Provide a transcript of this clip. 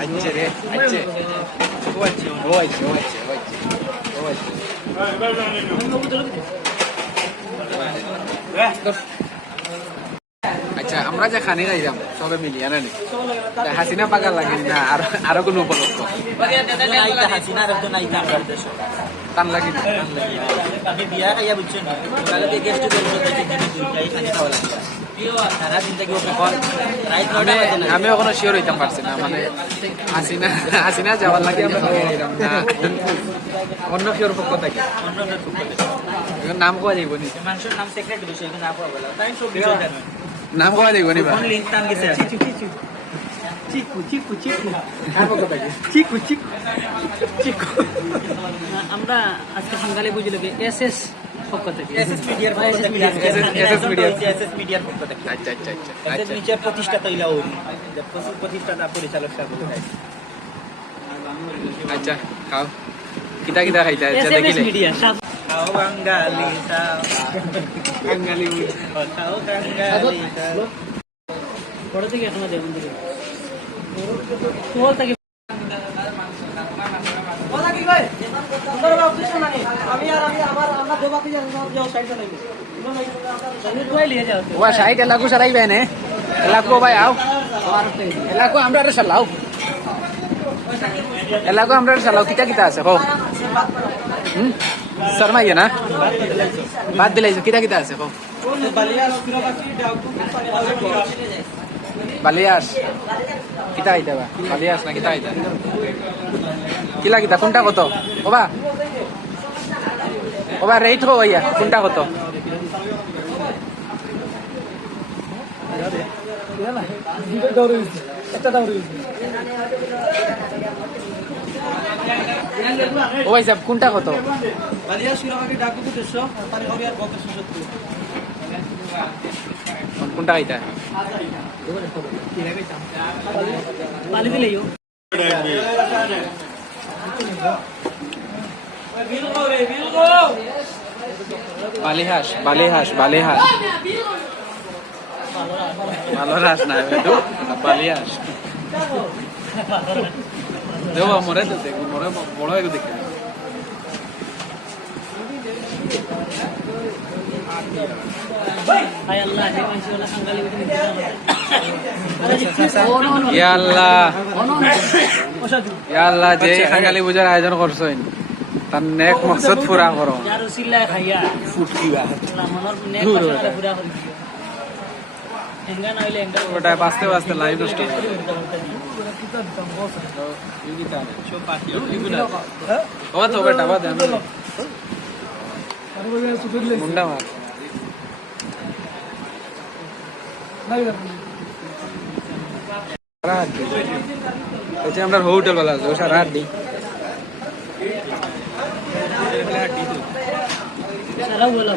আচ্ছা রে আচ্ছা ও আচ্ছা ও আচ্ছা ও আচ্ছা আমরা যে খানি খাইলাম সবে মিলিয়ে না নি হাসিনা পাকা লাগে না আর আরও কোনো উপলক্ষ হাসিনা টান লাগি না? আমি বিয়া খাইয়া গেস্ট ও কখন রাইত নয়টা আমি না ওখানে শিওর হইতাম পারছি না মানে হাসিনা হাসিনা যাওয়ার লাগে না। অন্য শিওর পক্ষ থাকে। নাম কোয়া যাইব নি? মানুষের নাম সেক্রেট বিষয় এখানে আপু বলা তাই সব নাম কোয়া যাইব নি বা? টান গেছে চিকু চিকু চিকু চিকু। চিকু। আমরা আজকে সাংগালে বুঝলে এস এস পক্ষ থেকে। এসএস মিডিয়ার পক্ষ থেকে মিডিয়ার। এসএস মিডিয়ার পক্ষ থেকে। আচ্ছা আচ্ছা আচ্ছা এসএস আচ্ছা। মিডিয়ার প্রতিষ্ঠাতা ইলা ওই প্রতিষ্ঠাতা পরিচালক সাহেব বলে আচ্ছা খাও। খাইতা? আচ্ছা দেখিলে। মিডিয়া খাও বাঙালি খাও বাঙালি খাও বাঙালি থেকে ও সাইড এলাকু সারাই বেনে। এলাকু ভাই আও। এলাকু আমরা রে সালাও। এলাকু আমরা রে সালাও। কিতা কিতা আছে? কো হুম? শর্মা ইয়ে না? বাদ দিলাইছো। কিতা কিতা আছে? কো বালিয়াস। কিতা আইতা বা? বালিয়াস না কিতা আইতা? কিলা কিতা? কোনটা কত? ওবা ওবা রেট হো ভাইয়া। কোনটা কত? ও ভাই সাহেব কোনটা কত? কোনটা আইতা পালি দিলেইও বালিহাস বালিহাস বালিহাস। ভালো হাস না বালিহাস। দেবো মরে তো দেখি, মরে বড় হয়ে দেখি। আল্লাহ যে নো ইয়া আল্লাহ। ইয়া যে খাঙ্গালি পূজার আয়োজন করছেন তার নেক মকসদ পুরা করো। হয়ে। ওটা বাঁচতে বাঁচতে লাইভ নষ্ট ও তো বেটা বাদ মুন্ডা মার। সারা হাত দিই এটা আমরা হোটেল वाला আছে ও সারা হাত দিই সারা বলা